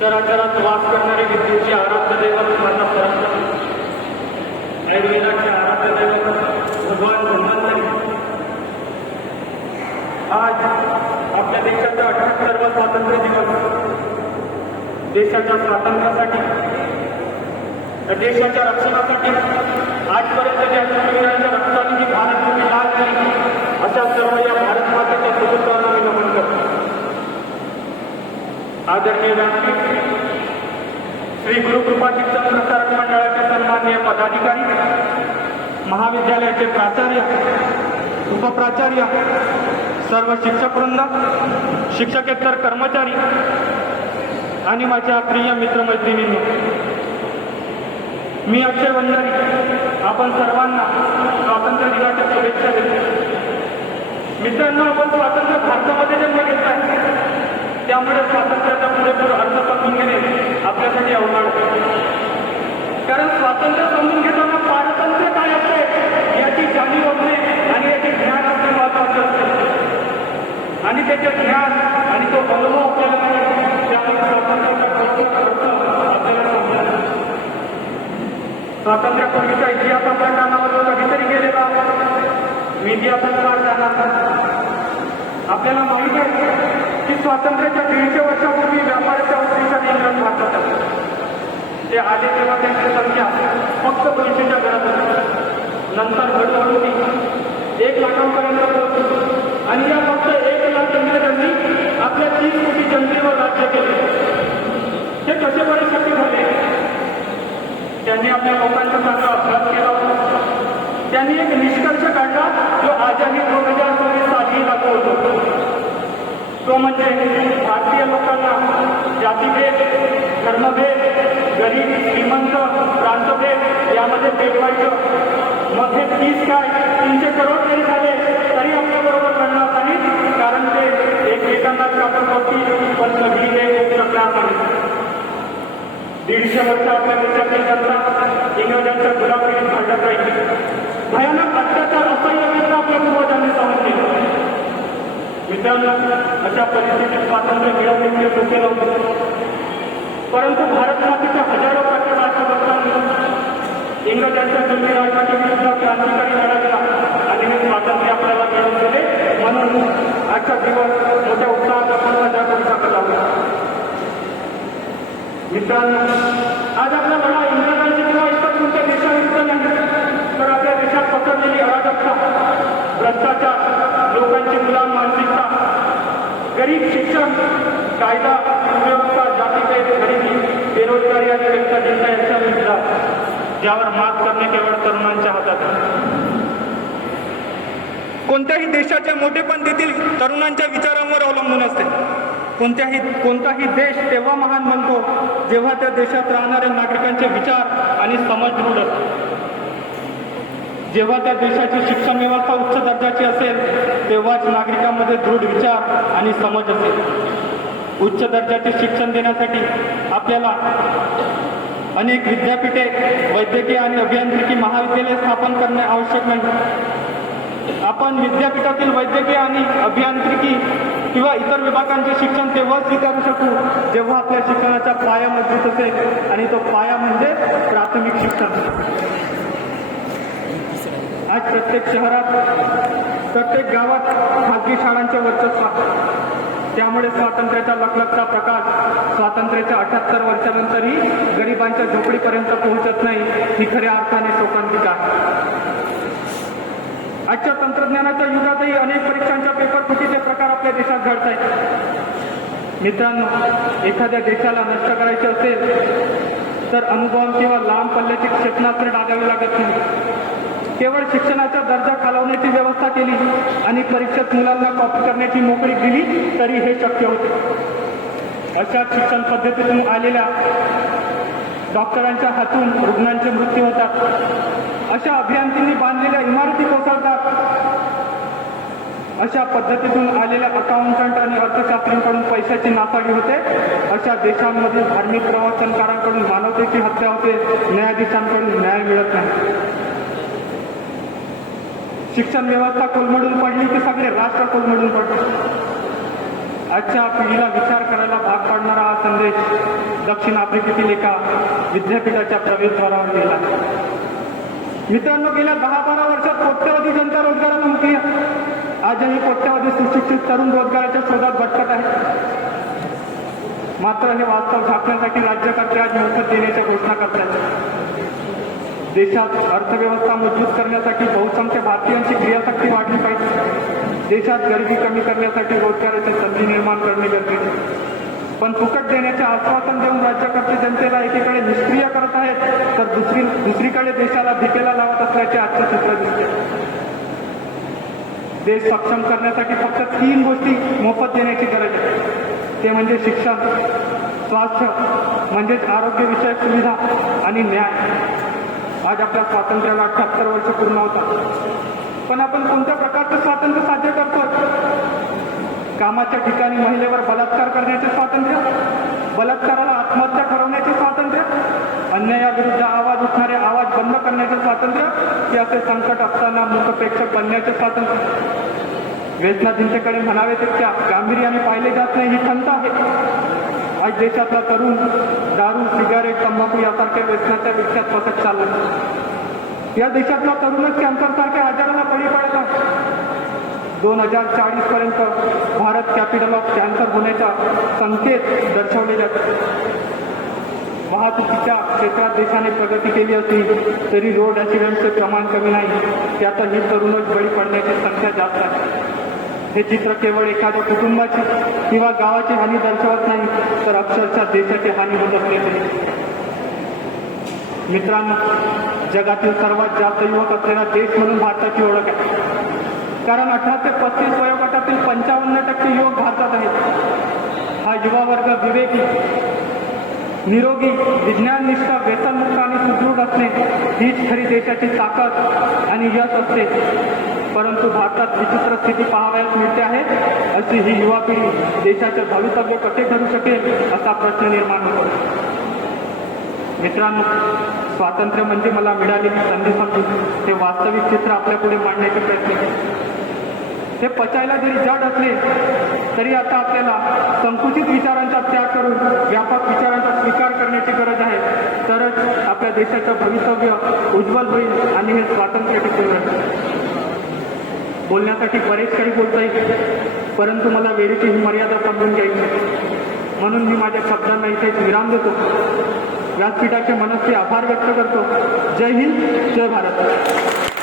चराचरात वास करणारे विद्येचे आराध्य दैवत माता सरस्वती, आयुर्वेदाचे आराध्य दैवत भगवान धन्वंतरी आज आपल्या देशाचा 78वा स्वातंत्र्य दिवस, देशाच्या स्वातंत्र्यासाठी, देशाच्या रक्षणासाठी आजपर्यंत ज्या शूरवीरांच्या रक्ताने जी भारतभूमी लाल झाली, अशा सर्व या भारत मातेच्या सुपुत्रांना मी नमन करतो. आदरणीय व्यासपीठ, श्री गुरुकृपा शिक्षण प्रसारक मंडळाचे सन्माननीय पदाधिकारी, महाविद्यालयाचे प्राचार्य, उपप्राचार्य, सर्व शिक्षकवृंद, शिक्षकेतर कर्मचारी आणि माझ्या प्रिय मित्रमैत्रिणींनो, मी अक्षय वंजारी आपण सर्वांना स्वातंत्र्य दिनाच्या शुभेच्छा देतो. मित्रांनो, आपण स्वातंत्र्य भारतामध्ये जन्म घेतला आहे, त्यामुळे स्वातंत्र्याचा पुरेपूर अर्थ समजून घेणे आपल्यासाठी अवघड आहे. कारण स्वातंत्र्य समजून घेताना पारतंत्र्य काय असते याची जाणीव असणे आणि याचे ज्ञान असणे महत्वाचे असते. आणि त्याचे ज्ञान आणि तो अनुभव आपल्याला नाही, त्यामुळे स्वातंत्र्याचा अर्थ आपल्याला समजायला. स्वातंत्र्यापूर्वीचा इतिहास आपल्या कानावर कधीतरी गेलेला मीडिया संस्कार जाणार. आपल्याला माहिती आहे की स्वातंत्र्याच्या 150 वर्षापूर्वी व्यापाराच्या उद्देशाने इंग्रज भारतात आले. ते आले तेव्हा त्यांची संख्या फक्त 200च्या घरात होती. नंतर हळूहळू ती 1 लाखांपर्यंत पोहोचली आणि या फक्त 1 लाख इंग्रजांनी आपल्या 30 कोटी जनतेवर राज्य केले. हे कसे बरे शक्य झाले? त्यांनी आपल्या लोकांचा चांगला अभ्यास केला होता. त्यांनी एक निष्कर्ष काढला जो आजही 2024 साली लागू होतो. तो म्हणजे भारतीय लोकांना जातीभेद, धर्मभेद, गरीब श्रीमंत, प्रांतभेद यामध्ये पेटवायचं. मग हे 30 काय 300 करोड जरी झाले तरी आपल्याबरोबर लढणार नाही, कारण ते एकमेकांनाच कापून होती, पण सगळी एक शकणार नाही. 150 वर्ष आपल्या देशातील जनता इंग्रजांच्या गुलामगिरीत भांडत राहिली. भयानक अत्याचार, असह्य आपल्या पूर्वजांनी सहन केले. मित्रांनो, अशा परिस्थितीत स्वातंत्र्य मिळवणे सोपे नव्हते, परंतु भारत मातेच्या हजारो पाठिंबाच्या वर्षांनी इंग्रजांच्या जुलमी राजवटीविरुद्ध क्रांतिकारी लढा दिला आणि हे स्वातंत्र्य आपल्याला मिळवून दिले. म्हणून आजचा दिवस मोठ्या उत्साहात आपण साजरा करू शकत आहोत. मित्रांनो, आज आपला लढा इंग्रजांची किंवा इतर कोणत्या देशाविरुद्ध नाही, तर आपल्या देशात पसरलेली अराजकता, भ्रष्टाचार, लोकांची गुलाम मानसिकता, गरीब शिक्षण, कायदा सुव्यवस्था, जातीभेद, गरिबी, बेरोजगारी आणि व्यक्तिचिंता यांच्या विरुद्ध, ज्यावर मात करणे केवळ तरुणांच्या हातात आहे. कोणत्याही देशाचे मोठेपण देखील तरुणांच्या विचारांवर अवलंबून असते. कोणताही देश तेव्हा महान बनतो जेव्हा त्या देशात राहणाऱ्या नागरिकांचे विचार आणि समज दृढ असते. जेव्हा त्या देशाची शिक्षण व्यवस्था उच्च दर्जाची असेल तेव्हाच नागरिकांमध्ये दृढ विचार आणि समज असेल. उच्च दर्जाचे शिक्षण देण्यासाठी आपल्याला अनेक विद्यापीठे, वैद्यकीय आणि अभियांत्रिकी महाविद्यालये स्थापन करणे आवश्यक नाही. आपण विद्यापीठातील वैद्यकीय आणि अभियांत्रिकी किंवा इतर विभागांचे शिक्षण तेव्हाच स्वीकारू शकू जेव्हा आपल्या शिक्षणाचा पाया मजबूत असेल, आणि तो पाया म्हणजे प्राथमिक शिक्षण. आज प्रत्येक शहरात, प्रत्येक गावात खाजगी शाळांचे वर्चस्व आहे. त्यामुळे स्वातंत्र्याचा लखलखता प्रकाश स्वातंत्र्याच्या 78 वर्षानंतरही गरिबांच्या झोपडीपर्यंत पोहोचत नाही, ही खऱ्या अर्थाने शोकांतिका आहे. आजच्या तंत्रज्ञानाच्या युगातही अनेक परीक्षांच्या पेपर फुटीचे प्रकार आपल्या देशात घडत आहेत. मित्रांनो, एखाद्या देशाला नष्ट करायचे असेल तर अणुबॉम्ब किंवा लांब पल्ल्याची क्षेपणास्त्रे डागावी लागत नाही. केवळ शिक्षणाचा दर्जा खालवण्याची व्यवस्था केली आणि परीक्षेत मुलांना कॉपी करण्याची मोकळीक दिली तरी हे शक्य होते. अशा शिक्षण पद्धतीतून आलेल्या डॉक्टरांच्या हातून रुग्णांचे मृत्यू होतात. अशा अभियंत्यांनी बांधलेल्या इमारती कोसळतात. अशा पद्धतीतून आलेल्या अकाउंटंट आणि अर्थशास्त्रींकडून पैशाची नासाडी होते. अशा देशांमध्ये धार्मिक प्रवचनकारांकडून मानवतेची हत्या होते. न्यायाधीशांकडून न्याय मिळत नाही. शिक्षण व्यवस्था कोलमडून पडली की सगळे राष्ट्र कोलमडून पडते. आजच्या पिढीला विचार करायला भाग पाडणारा हा संदेश दक्षिण आफ्रिकेतील एका विद्यापीठाच्या प्रवेशद्वारावर गेला. मित्रांनो, गेल्या 10-12 वर्षात कोट्यवधी जनता रोजगाराला मुकली आहे. आजही कोट्यवधी सुशिक्षित तरुण रोजगाराच्या शोधात भटकत आहेत. मात्र हे वास्तव झाकण्यासाठी राज्यकर्ते आज मोफत देण्याच्या घोषणा करतात. देशात अर्थव्यवस्था मजबूत करण्यासाठी बहुसंख्य भारतीयांची क्रियाशक्ती वाढली पाहिजे. देशात गरिबी कमी करण्यासाठी रोजगाराची संधी निर्माण करणे गरजेचे आहे. पण फुकट देण्याचे आश्वासन देऊन राज्यकर्ते जनतेला एकीकडे निष्क्रिय करत आहेत, तर दुसरीकडे देशाला भिकेला लावत असल्याचे आजचे चित्र दिसते. देश सक्षम करण्यासाठी फक्त 3 गोष्टी मोफत देण्याची गरज आहे. ते म्हणजे शिक्षण, स्वास्थ्य म्हणजेच आरोग्यविषयक सुविधा आणि न्याय. आज आपल्या स्वातंत्र्याला 78 वर्ष पूर्ण होतात. पण आपण कोणत्या प्रकारचं स्वातंत्र्य साध्य करतो? कामाच्या ठिकाणी महिलेवर बलात्कार करण्याचे स्वातंत्र्य, बलात्काराला आत्महत्या ठरवण्याचे स्वातंत्र्य, अन्यायाविरुद्ध आवाज उठणारे आवाज बंद करण्याचे स्वातंत्र्य, की असे संकट असताना मूक प्रेक्षक बनण्याचे स्वातंत्र्य. व्यसनाधीनतेकडे म्हणावे तितक्या गांभीर्याने पाहिले जात नाही, ही खंत आहे. आज देशातला तरुण दारू, सिगारेट, तंबाखू यासारख्या व्यसनाच्या विख्यात पसत चालला. या देशातला तरुणच कॅन्सरसारख्या आजाराला बळी पडला. 2040 पर्यंत भारत कॅपिटल ऑफ कॅन्सर होण्याच्या संकेत दर्शवले जातात. वाहतुकीच्या क्षेत्रात देशाने प्रगती केली असली तरी रोड ॲक्सिडेंटचे प्रमाण कमी नाही. त्यातही तरुणच बळी पडण्याची संख्या जास्त आहे. हे चित्र केवळ एखाद्या कुटुंबाची किंवा गावाची हानी दर्शवत नाही, तर अक्षरशः देशाची हानी होत असल्याचे. मित्रांनो, जगातील सर्वात जास्त युवक असलेला देश म्हणून भारताची ओळख आहे. कारण 18 ते 35 वयोगटातील 55% युवक भारतात आहेत. हा युवा वर्ग विवेकी, निरोगी, विज्ञाननिष्ठ, व्यसनमुक्त आणि सुदृढ असणे हीच खरी देशाची ताकद आणि यश असते. परंतु भारतात विचित्र स्थिती पाहावयास मिळते आहे. अशी ही युवा पिढी देशाचे भवितव्य कसे ठरू शकेल असा प्रश्न निर्माण होतो. मित्रांनो, स्वातंत्र्य म्हणजे मला मिळालेली संधी समजून हे वास्तविक चित्र आपल्यापुढे मांडण्याचे प्रयत्न केले. हे पचायला जरी जड असले तरी आता आपल्याला संकुचित विचारांचा त्याग करून व्यापक विचारांचा स्वीकार करण्याची गरज आहे. तरच आपल्या देशाचं भवितव्य उज्ज्वल होईल आणि हे स्वातंत्र्य टिकून राहील. बोलण्यासाठी बरेच काही बोलता येईल, परंतु मला वेळेची ही मर्यादा समजून घ्यायची. म्हणून मी माझ्या शब्दांना इथेच विराम देतो. व्यासपीठाचे मनस्वी आभार व्यक्त करतो. जय हिंद, जय भारत.